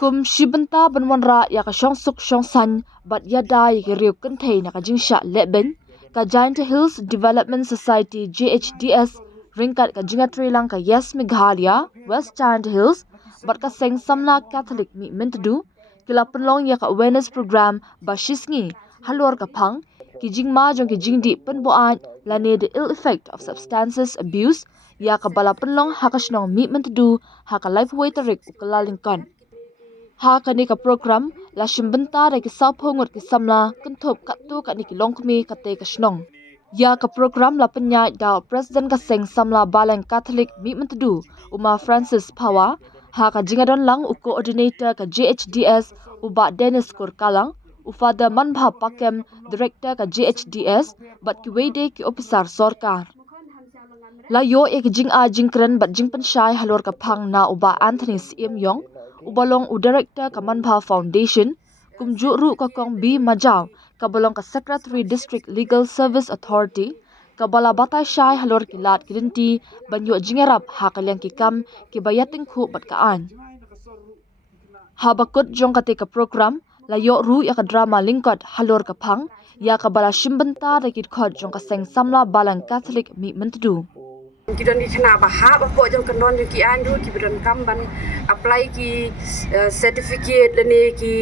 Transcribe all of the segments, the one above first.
kum shibanta banwanra ya ka shongsuk shongsan bat yada ya riu kenthei na ka jingsha leben ka Giant Hills Development Society GHDS ringkat ka jingatri lang ka Yes Meghalaya West Giant Hills bat ka seng samla Catholic mi mentu kila penlong ya ka awareness program bashisngi halor ka phang ki jingma jong ki jingdi penboan lane the ill effect of substances abuse ya ka bala penlong hakasnong mi mentu ha ka life waiterik ukalalingkan ha kani ka program la shimbenta re ki saphongot ki samla kunthop kattu kani ki longkmi kate ka snong ya ka program la penya da president ka seng samla balang catholic mi mentu uma francis pawa ha ka jingadon lang u coordinator ka GHDS uba dennis kurkalang u father manbha pakem director ka GHDS bat ki wede ki officer sarkar la yo ek jing a jingkren bat jingpan shai halor ka phang na uba anthony sim yong ubalong u director ka manbha foundation kumju ru ka kong b majaw kabalong ka secretary district legal service authority kabala bata shai halor ki lat kirinti banyo jingerap ha kalyang ki kam ki bayating khu bat ka an habakut jong ka te ka program la yo ru ya ka drama lingkot halor ka phang ya ka bala shimbanta da kit khot jong ka seng samla balang catholic mi mentu Kita ni kena bahas apa jom kendon ki andu ki beran kamban apply ki certificate lene ki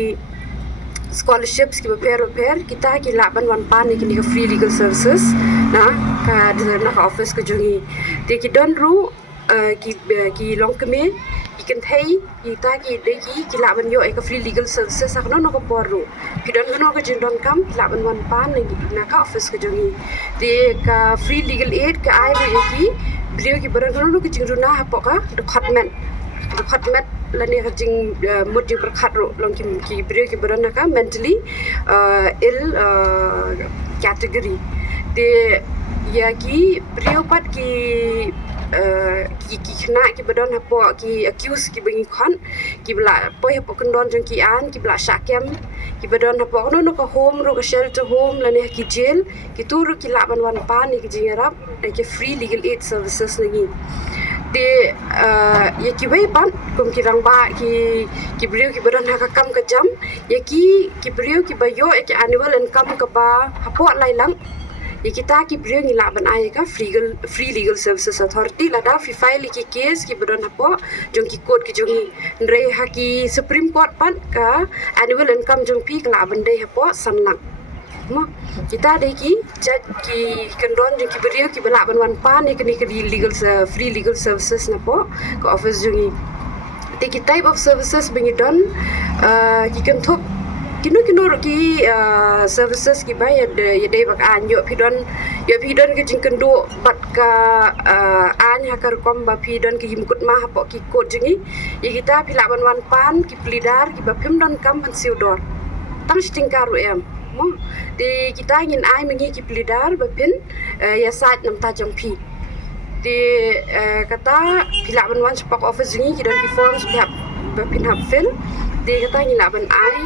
scholarships ki prepare kita ki laban wan pan ni ki free legal services na ka na ka office ka jungi te ki don ru ki long keme ikan thai kita ki de ki laban yo ka free legal services akno no ko poru ki don no ka jindon kam laban wan pan ni na ka office ka jungi te ka free legal aid ka ai ki beliau ki barang no ki jingruna hapoka department lani ka jing mud jing berkhat ro long ki beliau ki barang ka mentally ill category de ya ki beliau pat ki kena ki badon hapo ki accuse ki bengi khon ki bla poi hapo kendon jong ki an ki bla syakem ki badon hapo no ko home ro ka shelter home lani ki jail ki turu ki laban wan pan ni ki jingarap ki free legal aid services lagi de ya ki wei pan kum ki rang ba ki beliau ki badon ha kam ka jam ya ki beliau ki bayo ki annual income ka ba hapo lai lang ya kita ki beliau ni laban ai ka free legal services authority la da fi file ki case ki badon hapo jong ki court ki jong re ha ki supreme court pan ka annual income jong pi ka laban dei hapo sanlang mo kita de ki judge ki kendon jong ki beliau ki balaban wan pan ni ki legal free legal services na po ka office jong te ki type of services bengi don ki kan thop kino ki services ki ba ya de bak an yo pidon ke jingkendo bat ka an ha kar kom ba pidon ki himkut ma ha po ki kod jingi ya kita pila ban wan pan ki plidar ki ba pim don kam ban siudor tang stingkaru em mo de kita ngin ai mengi ki plidar ba pin ya sat nam ta jong pi de kata pila ban wan spak office jingi ki don ki forms ba pin hab fill de kata ngin ban ai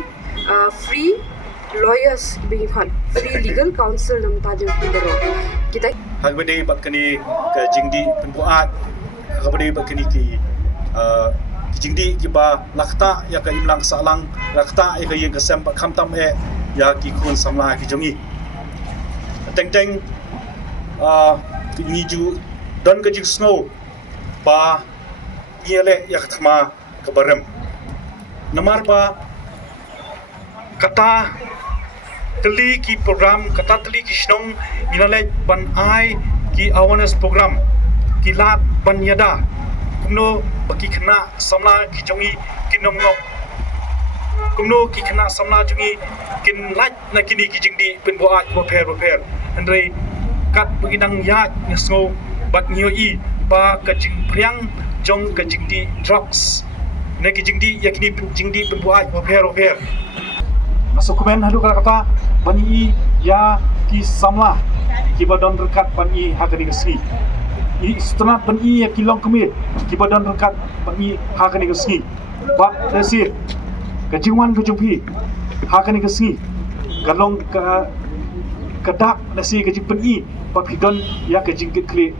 free lawyers being called free legal counsel nam ta jong pindero kita hagbade bakani ka jingdi penbuat hagbade bakani ki jingdi ki ba lakta ya ka imlang salang lakta ya ka yeng ka sem kham tam e ya ki kun samla ki jongi teng teng ni ju don ka jing snow ba yele ya khama ka barem namar ba kata teli ki program kata teli ki snong minale ban ai ki awareness program ki lat ban yada kumno baki khna samla ki jongi kinom no kumno ki khna samla jongi kin lach na kini ki jingdi pen bo a prepare andre kat begidang ya ngesno bat nyo I ba ka jing priang jong ka jingdi drugs na ki jingdi ya kini jingdi pen bo a prepare masuk komen hadu kata bani ya ki samla ki badon rekat bani hakani kesni I setelah bani ya ki long kemit ki badon rekat bani hakani kesni bak desir kejingwan kejumpi hakani kesni galong ka kedak nasi kejing bani bak hidon ya kejing kli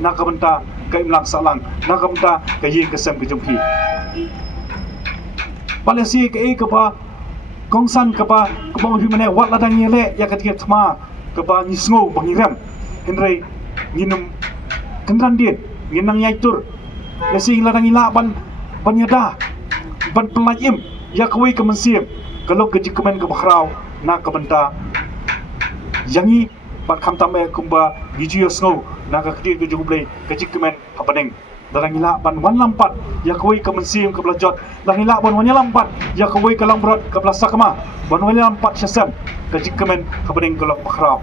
nakabenta ka imlang salang nakabenta ka yin kesem kejumpi Palesi ke kepa kongsan kepa kebong himane wat ladang yele ya ketika thma kepa ngisngo bangiram henry nginum kendran dia nginang yaitur lesi ladang ila ban yada ban pelayim ya kawai kemensiam kalau kejikemen ke bakrau na kebenta yangi ban khamtame kumba gijio snow na ka kedi ke jublei kejikemen hapaneng darang ila ban wan lampat ya kawai kemensiam ke belajot darang ila ban wan lampat ya kawai ke lambrot ke belasakma ban wan lampat syasam kejikemen hapaneng ke bakrau